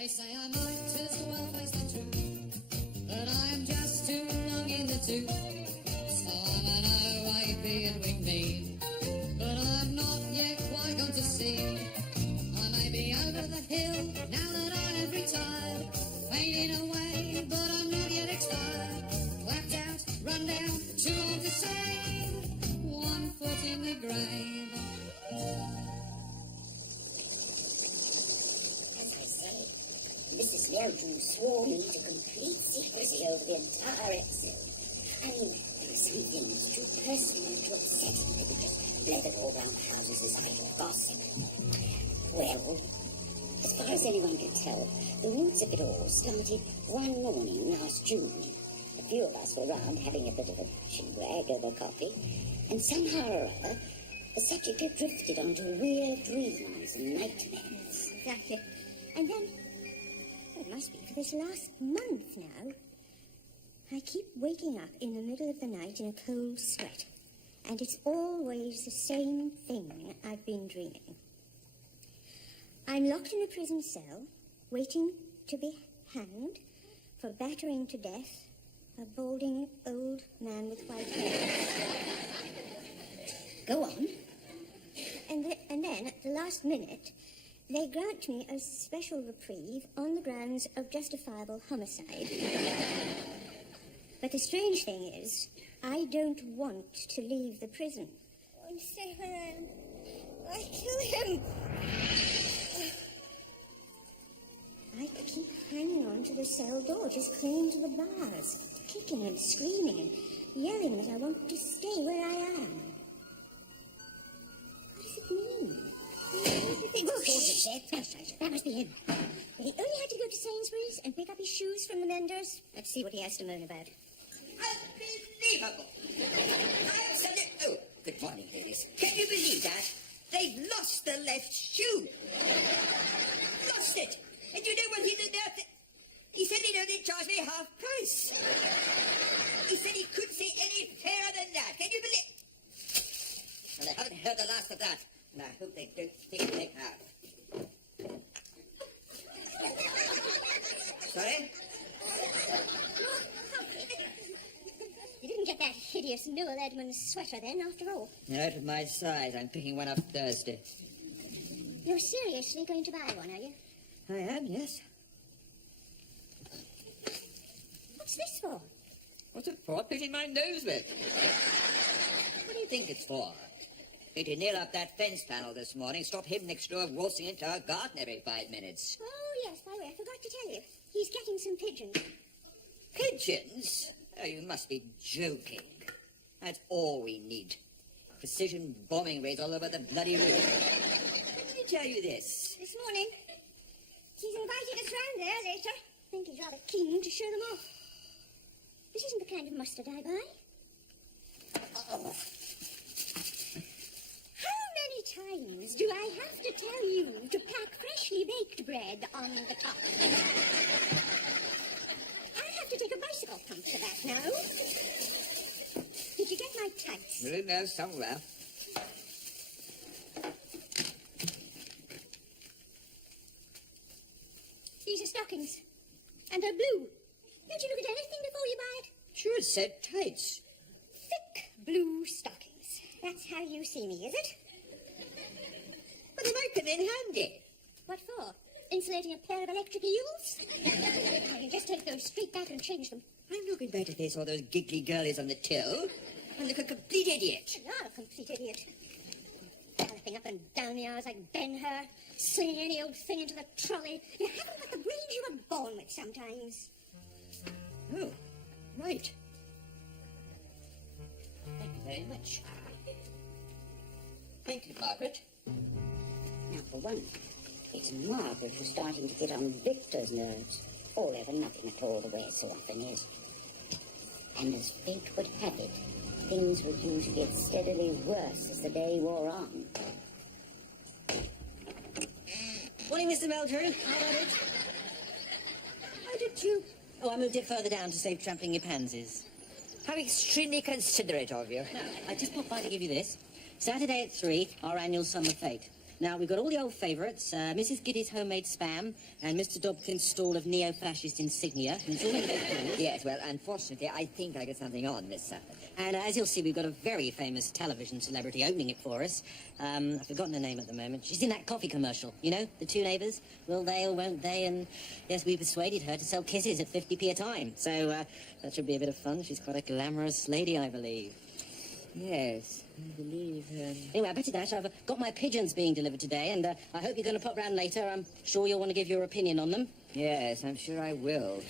They say I might as well face the truth, but I am just too long in the tooth. So I'm an O-A beard wing mean, but I've not yet quite gone to sea. I may be over the hill now that I have retired, fading away, but I'm not yet expired. Clapped out, run down, too old to save, 1 foot in the grave. Mrs. Meldrew swore me to complete secrecy over the entire episode. I mean, there are some things too personal to upset me. They could just blather all round the houses as I gossip. Well, as far as anyone can tell, the roots of it all started one morning last June. A few of us were round having a bit of a chinwag over coffee, and somehow or other, the subject had drifted onto weird dreams and nightmares. Exactly. And then, it must be for this last month now, I keep waking up in the middle of the night in a cold sweat, and it's always the same thing I've been dreaming. I'm locked in a prison cell, waiting to be hanged for battering to death a balding old man with white hair. Go on. And then, at the last minute, they grant me a special reprieve on the grounds of justifiable homicide. But the strange thing is, I don't want to leave the prison. Oh, stay where I am. I kill him. I keep hanging on to the cell door, just clinging to the bars, kicking and screaming and yelling that I want to stay where I am. What does it mean? That must be him. Well, he only had to go to Sainsbury's and pick up his shoes from the menders. Let's see what he has to moan about. Unbelievable! Oh, good morning, ladies. Can you believe that? They've lost the left shoe. Lost it. And you know what he did there? He said he'd only charge me half price. He said he couldn't see any fairer than that. Can you believe? Well, I haven't heard the last of that. And I hope they don't think they have. Sorry? You didn't get that hideous Noel Edmonds sweater then, after all. Out of my size. I'm picking one up Thursday. You're seriously going to buy one, are you? I am, yes. What's this for? What's it for? Picking my nose with. What do you think it's for? To nail up that fence panel this morning, stop him next door waltzing into our garden every 5 minutes. Oh, yes, by the way, I forgot to tell you. He's getting some pigeons. Pigeons? Oh, you must be joking. That's all we need. Precision bombing raids all over the bloody room. Let me tell you this. This morning. He's invited us round there later. I think he's rather keen to show them off. This isn't the kind of mustard I buy. Oh. How many times do I have to tell you to pack freshly baked bread on the top? I have to take a bicycle pump for that now. Did you get my tights? They're in there somewhere. These are stockings. And they're blue. Don't you look at anything before you buy it? Sure, it said tights. Thick blue stockings. That's how you see me, is it? But they might come in handy. What for? Insulating a pair of electric eels? I can just take those straight back and change them. I'm not going back to face all those giggly girlies on the till. I look a complete idiot. You are a complete idiot. Galloping up and down the aisles like Ben-Hur, slinging any old thing into the trolley. You haven't got the brains you were born with sometimes. Oh, right. Thank you very much. Thank you, Margaret. Now, for one, it's Margaret who's starting to get on Victor's nerves. All over nothing at all, the way it so often is. And as fate would have it, things would usually get steadily worse as the day wore on. Morning, Mr. Meldrew. How about it? How did you? Oh, I moved it further down to save trampling your pansies. How extremely considerate of you. No, I just popped by to give you this. Saturday at 3, our annual summer fete. Now, we've got all the old favourites, Mrs. Giddy's homemade spam and Mr. Dobkin's stall of neo-fascist insignia, who's already been called. Yes, well, unfortunately, I think I got something on, Miss Suffolk. And as you'll see, we've got a very famous television celebrity opening it for us. I've forgotten her name at the moment. She's in that coffee commercial, you know, the two neighbours. Will they or won't they? And yes, we persuaded her to sell kisses at 50p a time. So that should be a bit of fun. She's quite a glamorous lady, I believe. Yes, I believe... Anyway, I better dash. I've got my pigeons being delivered today, and I hope you're going to pop round later. I'm sure you'll want to give your opinion on them. Yes, I'm sure I will.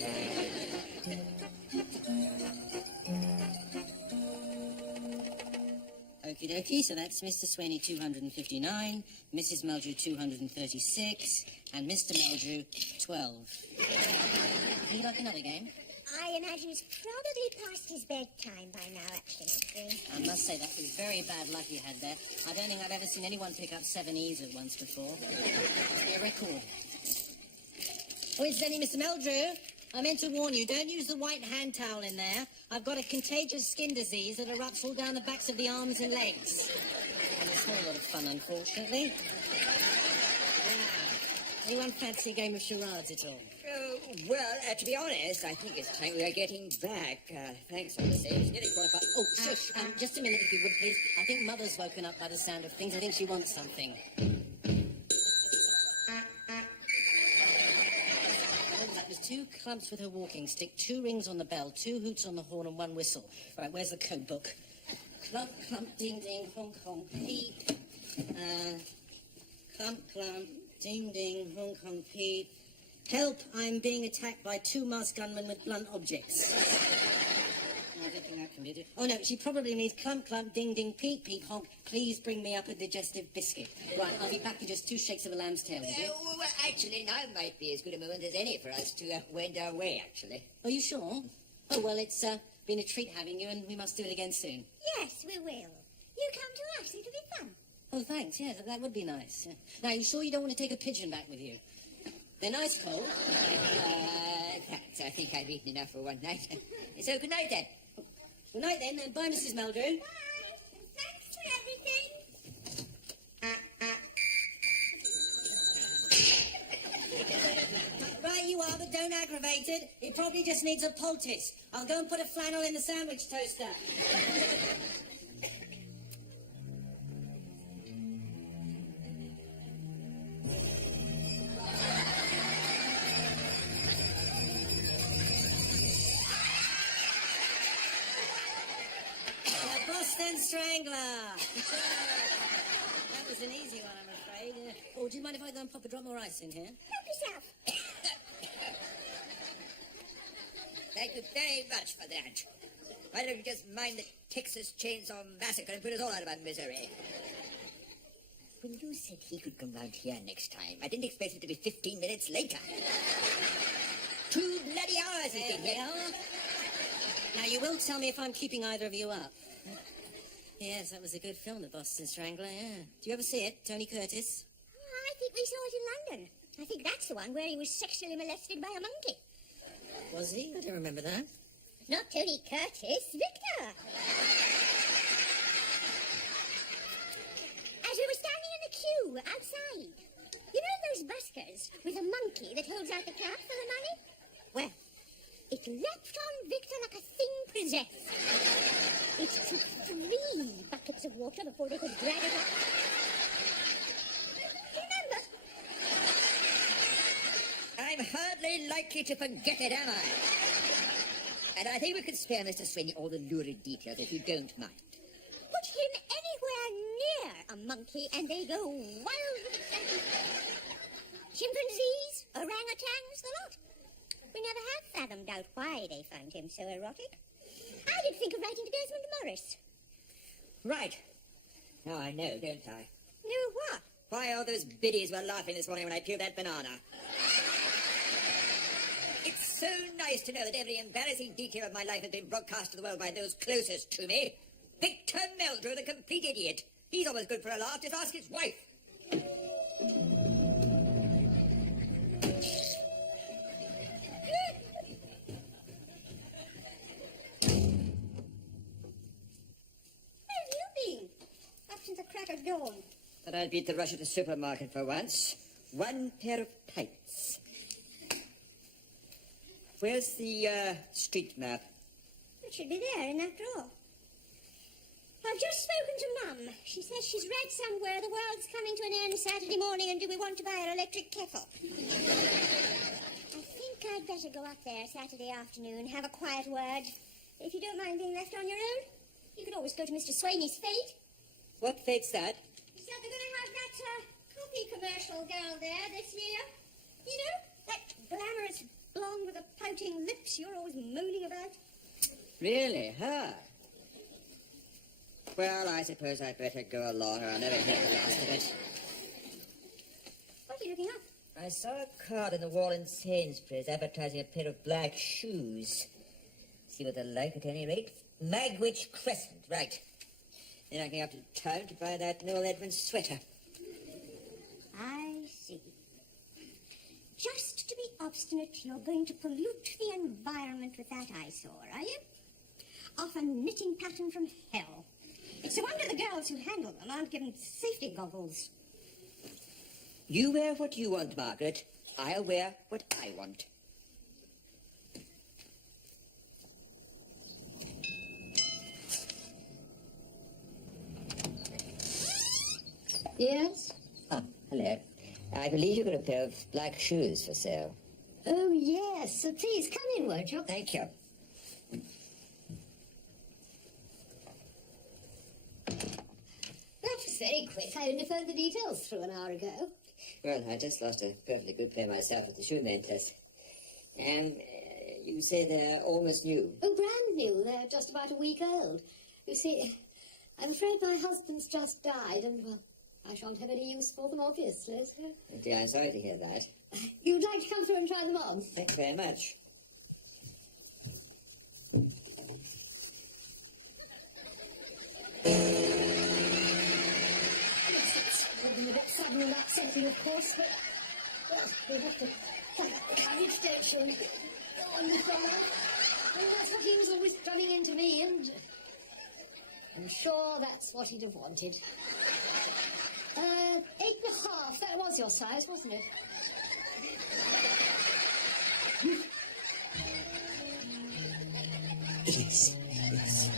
Okie dokie, so that's Mr. Swaney 259, Mrs. Meldrew 236, and Mr. Meldrew 12. Would you like another game? I imagine it's probably past his bedtime by now, actually. I must say, that was very bad luck you had there. I don't think I've ever seen anyone pick up 7 E's at once before. A record. Oh, incidentally, Mr. Meldrew, I meant to warn you, don't use the white hand towel in there. I've got a contagious skin disease that erupts all down the backs of the arms and legs. And it's not a lot of fun, unfortunately. Yeah. Anyone fancy a game of charades at all? Oh, well, to be honest, I think it's time we are getting back. Thanks for the save. It's nearly 4:15. Oh, shush. Just a minute, if you would, please. I think Mother's woken up by the sound of things. I think she wants something. That was 2 clumps with her walking stick, 2 rings on the bell, 2 hoots on the horn, and 1 whistle. Right, where's the code book? Clump, clump, ding, ding, honk, honk, peep. Clump, clump, ding, ding, honk, honk, peep. Help, I'm being attacked by 2 masked gunmen with blunt objects. I don't think that can be it. Oh, no, she probably means clump, clump, ding, ding, peep, peep, honk. Please bring me up a digestive biscuit. Right, I'll be back in just 2 shakes of a lamb's tail, will you? Well, actually, now might be as good a moment as any for us to wend our way, actually. Are you sure? Oh, well, it's been a treat having you, and we must do it again soon. Yes, we will. You come to us. It'll be fun. Oh, thanks. Yes, that would be nice. Now, you sure you don't want to take a pigeon back with you? They're nice, Cole. Thanks. I think I've eaten enough for one night. So, good night, then. Good night, then, and bye, Mrs. Meldrew. Bye. Thanks for everything. Right you are, but don't aggravate it. It probably just needs a poultice. I'll go and put a flannel in the sandwich toaster. Boston Strangler. That was an easy one, I'm afraid. Oh, do you mind if I go and pop a drop more ice in here? Help yourself. Thank you very much for that. Why don't you just mind the Texas Chainsaw Massacre and put us all out of our misery? When you said he could come round here next time, I didn't expect it to be 15 minutes later. 2 bloody hours he's been here. Now, you will tell me if I'm keeping either of you up. Yes, that was a good film, The Boston Strangler, yeah. Do you ever see it, Tony Curtis? Oh, I think we saw it in London. I think that's the one where he was sexually molested by a monkey. Was he? I don't remember that. Not Tony Curtis, Victor. As we were standing in the queue outside, you know those buskers with a monkey that holds out the cab for the money? Well, it leapt on Victor like a thing possessed. It took 3 buckets of water before they could drag it up. Remember? I'm hardly likely to forget it, am I? And I think we could spare Mr. Swaney all the lurid details if you don't mind. Put him anywhere near a monkey and they go wild with excitement. Chimpanzees, orangutans, the lot. We never have fathomed out why they found him so erotic. I did think of writing to Desmond Morris. Right. Now I know, don't I? Know what? Why all those biddies were laughing this morning when I peeled that banana. It's so nice to know that every embarrassing detail of my life has been broadcast to the world by those closest to me. Victor Meldrew, the complete idiot. He's always good for a laugh. Just ask his wife. Where have you been? Up since the crack of dawn. But I'll beat the rush at the supermarket for once. One pair of tights. Where's the street map? It should be there in that drawer. I've just spoken to Mum. She says she's read somewhere the world's coming to an end Saturday morning and do we want to buy an electric kettle? I think I'd better go up there Saturday afternoon, have a quiet word. If you don't mind being left on your own, you could always go to Mr. Swaney's fete. What fate's that? He said they're going to have that coffee commercial girl there this year. You know, that glamorous blonde with the pouting lips you're always moaning about. Really? Her? Well, I suppose I'd better go along or I'll never hear the last of it. What are you looking up? I saw a card on the wall in Sainsbury's advertising a pair of black shoes. See what they're like at any rate. Magwitch Crescent, right. Then I can go up to town to buy that Noel Edmonds sweater. I see. Just to be obstinate, you're going to pollute the environment with that eyesore, are you? Off a knitting pattern from hell. It's a wonder the girls who handle them aren't given safety goggles. You wear what you want, Margaret. I'll wear what I want. Yes? Ah, hello. I believe you've got a pair of black shoes for sale. Oh, yes. Please, come in, won't you? Thank you. That was very quick. I only phoned the details through an hour ago. Well, I just lost a perfectly good pair myself at the shoemaking test. And you say they're almost new. Oh, brand new. They're just about a week old. You see, I'm afraid my husband's just died, and, well, I shan't have any use for them, obviously, so... Oh dear, I'm sorry to hear that. You'd like to come through and try them on? Thanks very much. A bit sudden and upsetting, of course, but... Well, we have to find up the courage, don't you? Go on with your life. Well, that's what he was always drumming into me, and... I'm sure that's what he'd have wanted. 8.5, that was your size, wasn't it? Yes, yes.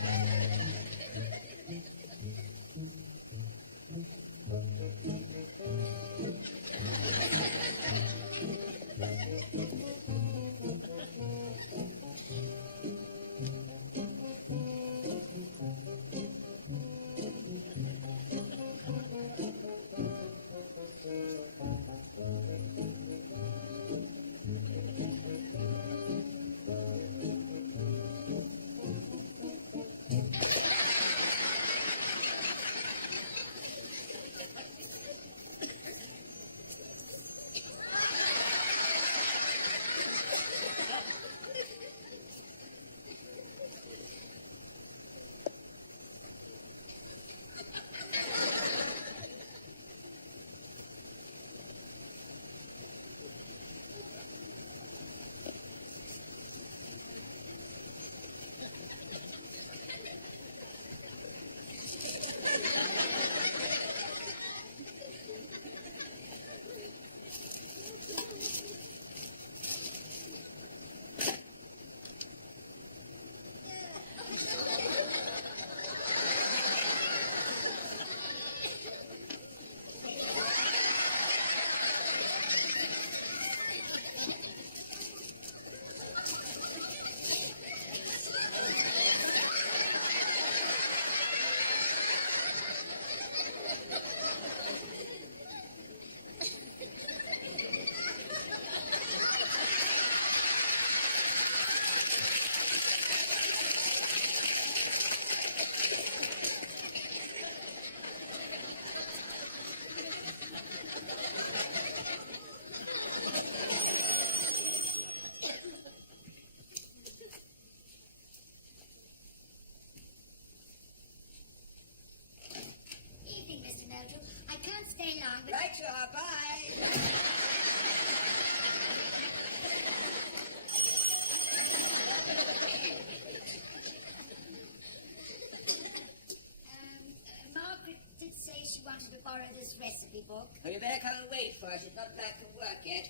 for her. She's not back from work yet.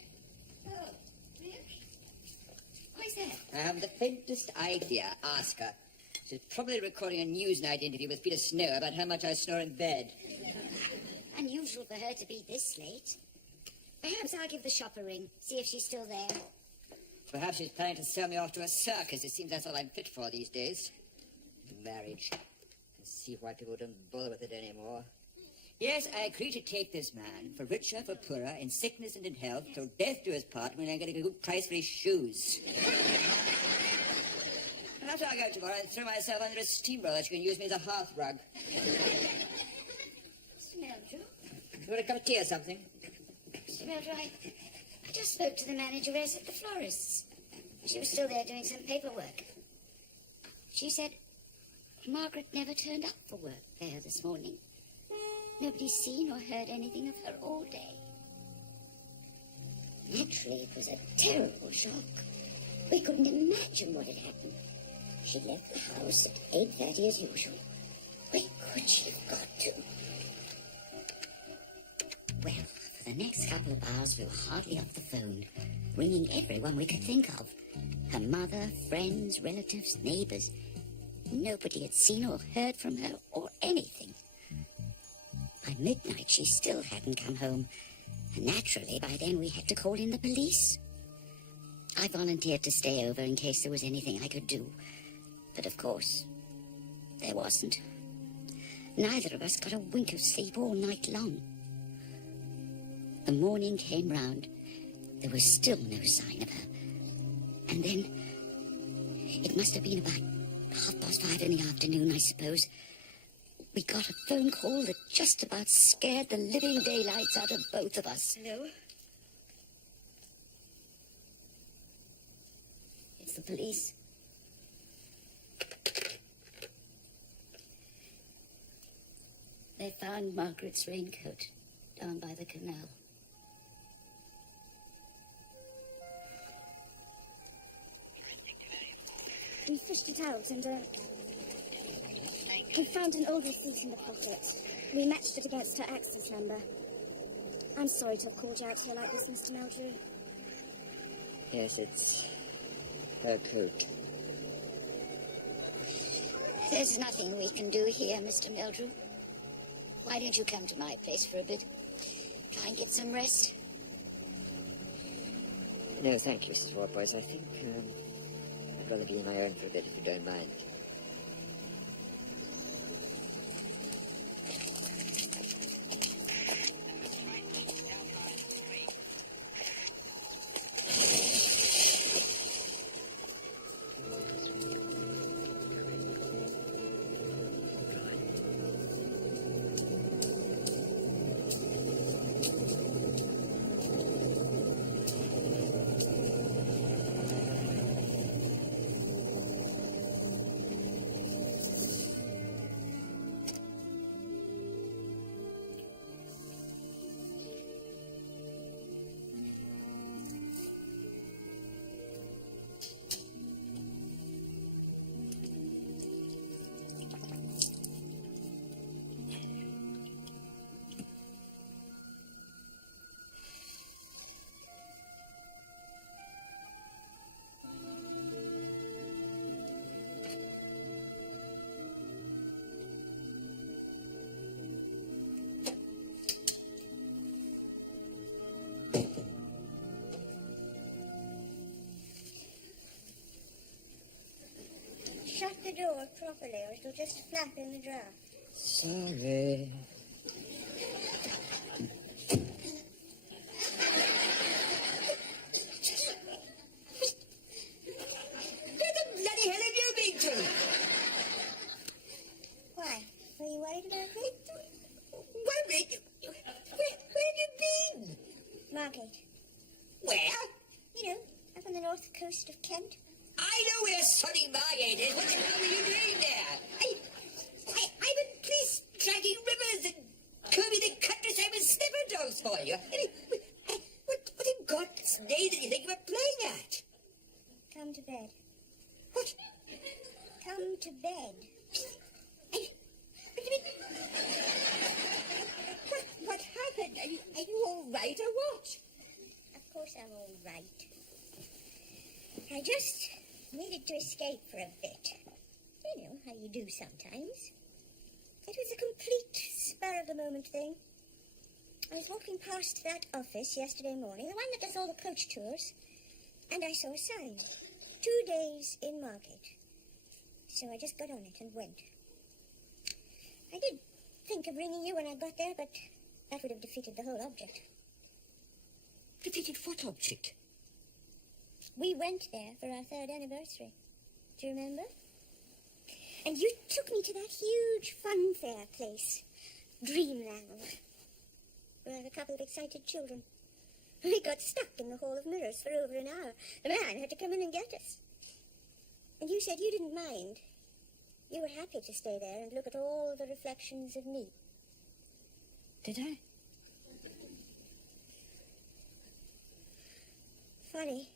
Oh, really? Why's that? I haven't the faintest idea. Ask her. She's probably recording a Newsnight interview with Peter Snow about how much I snore in bed. Unusual for her to be this late. Perhaps I'll give the shop a ring, see if she's still there. Perhaps she's planning to sell me off to a circus. It seems that's all I'm fit for these days. Marriage. I see why people don't bother with it anymore. Yes, I agree to take this man, for richer, for poorer, in sickness and in health, till death do us part, when I'm getting a good price for his shoes. After I go tomorrow and throw myself under a steamroller, she can use me as a hearth rug. Mr. Meldrew? You want a cup of tea or something? Mr. Meldrew, I just spoke to the manageress at the florist's. She was still there doing some paperwork. She said Margaret never turned up for work there this morning. Nobody's seen or heard anything of her all day. Naturally, it was a terrible shock. We couldn't imagine what had happened. She left the house at 8:30 as usual. Where could she have got to? Well, for the next couple of hours, we were hardly off the phone, ringing everyone we could think of. Her mother, friends, relatives, neighbors. Nobody had seen or heard from her or anything. By midnight, she still hadn't come home. And naturally, by then, we had to call in the police. I volunteered to stay over in case there was anything I could do. But of course, there wasn't. Neither of us got a wink of sleep all night long. The morning came round. There was still no sign of her. And then, it must have been about 5:30 in the afternoon, I suppose. We got a phone call that just about scared the living daylights out of both of us. Hello? It's the police. They found Margaret's raincoat down by the canal. We fished it out and, we found an old receipt in the pocket. We matched it against her access number. I'm sorry to have called you out here like this, Mr. Meldrew. Yes, it's her coat. There's nothing we can do here, Mr. Meldrew. Why don't you come to my place for a bit? Try and get some rest. No, thank you, Mrs. Warboys. I think I'd rather be on my own for a bit, if you don't mind. Shut the door properly or it'll just flap in the draught. Sorry. Where the bloody hell have you been to? Why? Were you worried about me? Worried? Where have you been? Margate. Where? You know, up on the north coast of Kent. I know where Sonny Margate is. What the hell were you doing there? I'm a police dragging rivers and combing the countryside with sniffer dogs for you. I mean, what in God's name did you think you were playing at? Come to bed. What? Come to bed. What have Are you all right or what? Of course I'm all right. I just needed to escape for a bit. You know how you do sometimes. It was a complete spur-of-the-moment thing. I was walking past that office yesterday morning, the one that does all the coach tours, and I saw a sign. 2 days in market. So I just got on it and went. I did think of ringing you when I got there, but that would have defeated the whole object. Defeated what object? We went there for our 3rd anniversary. Do you remember? And you took me to that huge fun fair place, Dreamland, with a couple of excited children. We got stuck in the Hall of Mirrors for over an hour. The man had to come in and get us. And you said you didn't mind. You were happy to stay there and look at all the reflections of me. Did I? Funny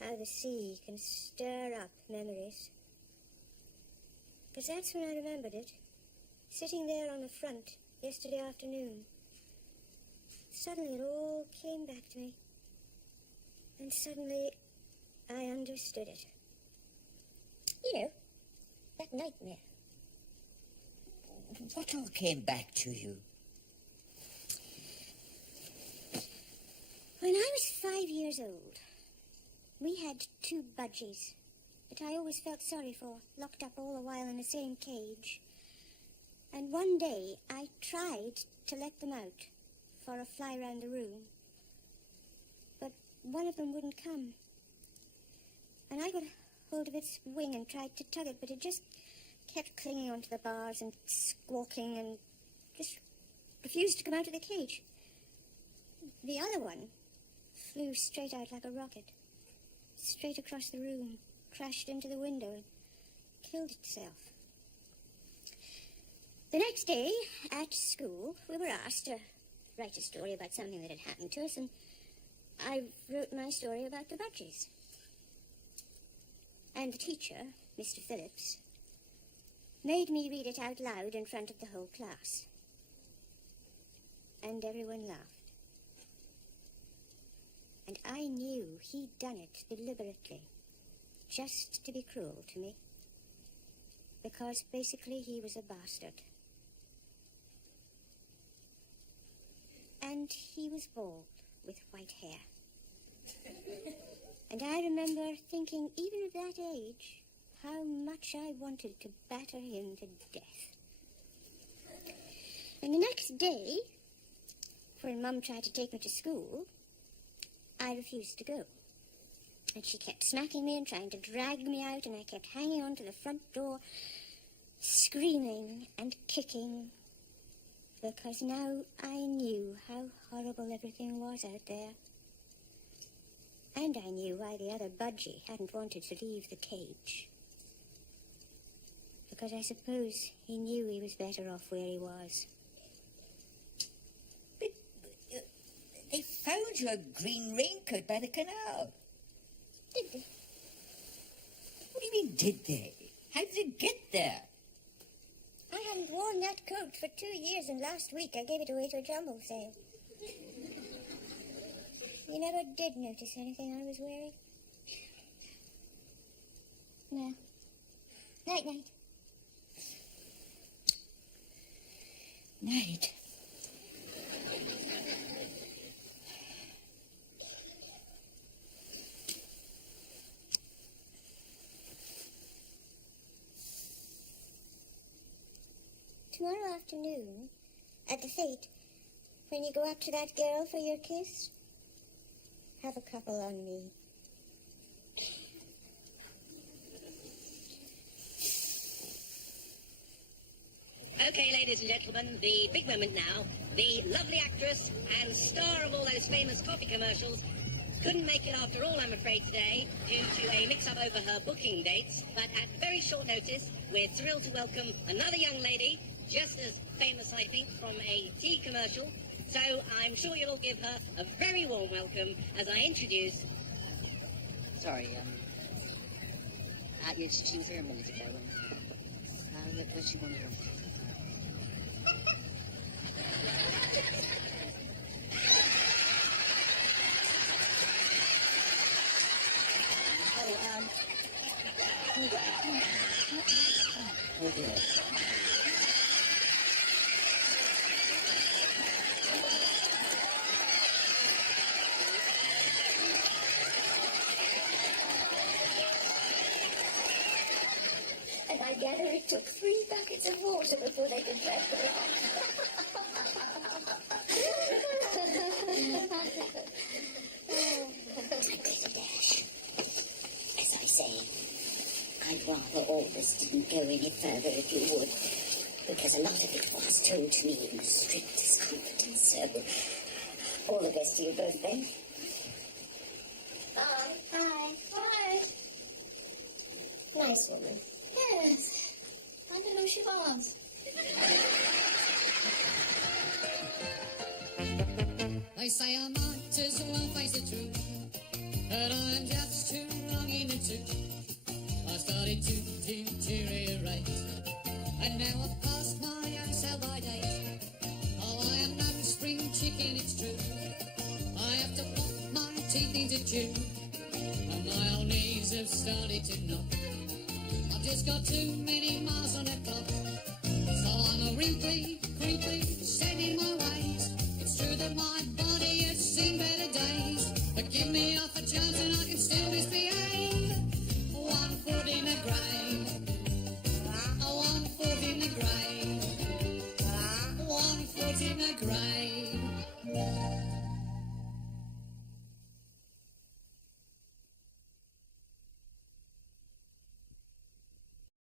how the sea can stir up memories. Because that's when I remembered it. Sitting there on the front yesterday afternoon. Suddenly it all came back to me. And suddenly I understood it. You know, that nightmare. What all came back to you? When I was 5 years old, we had 2 budgies that I always felt sorry for, locked up all the while in the same cage. And one day I tried to let them out for a fly round the room, but one of them wouldn't come. And I got hold of its wing and tried to tug it, but it just kept clinging onto the bars and squawking and just refused to come out of the cage. The other one flew straight out like a rocket, straight across the room, crashed into the window and killed itself. The next day at school, we were asked to write a story about something that had happened to us, and I wrote my story about the budgies. And the teacher, Mr. Phillips, made me read it out loud in front of the whole class. And everyone laughed. And I knew he'd done it deliberately, just to be cruel to me. Because basically he was a bastard. And he was bald with white hair. And I remember thinking, even at that age, how much I wanted to batter him to death. And the next day, when Mum tried to take me to school, I refused to go. And she kept smacking me and trying to drag me out, and I kept hanging on to the front door, screaming and kicking, because now I knew how horrible everything was out there. And I knew why the other budgie hadn't wanted to leave the cage. Because I suppose he knew he was better off where he was. But they found your green raincoat by the canal. Did they? What do you mean, did they? How did it get there? I hadn't worn that coat for 2 years, and last week I gave it away to a jumble sale. You never did notice anything I was wearing? No. Night-night. Night. Tomorrow afternoon, at the fete, when you go up to that girl for your kiss, have a couple on me. Okay, ladies and gentlemen, the big moment now. The lovely actress and star of all those famous coffee commercials couldn't make it after all, I'm afraid, today, due to a mix-up over her booking dates. But at very short notice, we're thrilled to welcome another young lady, just as famous, I think, from a tea commercial. So I'm sure you'll all give her a very warm welcome as I introduce... Sorry, yeah, she was here a minute ago. What she wanted to... Oh dear. And I gather it took 3 buckets of water before they could let her As I say, I'd rather all this didn't go any further if you would, because a lot of it was told to me in the strictest confidence, so all the best to you both then. Hi. Hi. Hi. Nice woman. Yes. I don't know who she was. They say I might as well face the truth, but I'm just too long in the tooth. I started to deteriorate, and now I've passed my own sell-by date. Oh, I am no spring chicken, it's true. I have to put my teeth into chew, and my old knees have started to knock. I've just got too many miles on the clock, so I'm a wrinkly, creepy, set in my ways. It's true that my body has seen better days, but give me half a chance and I can still misbehave.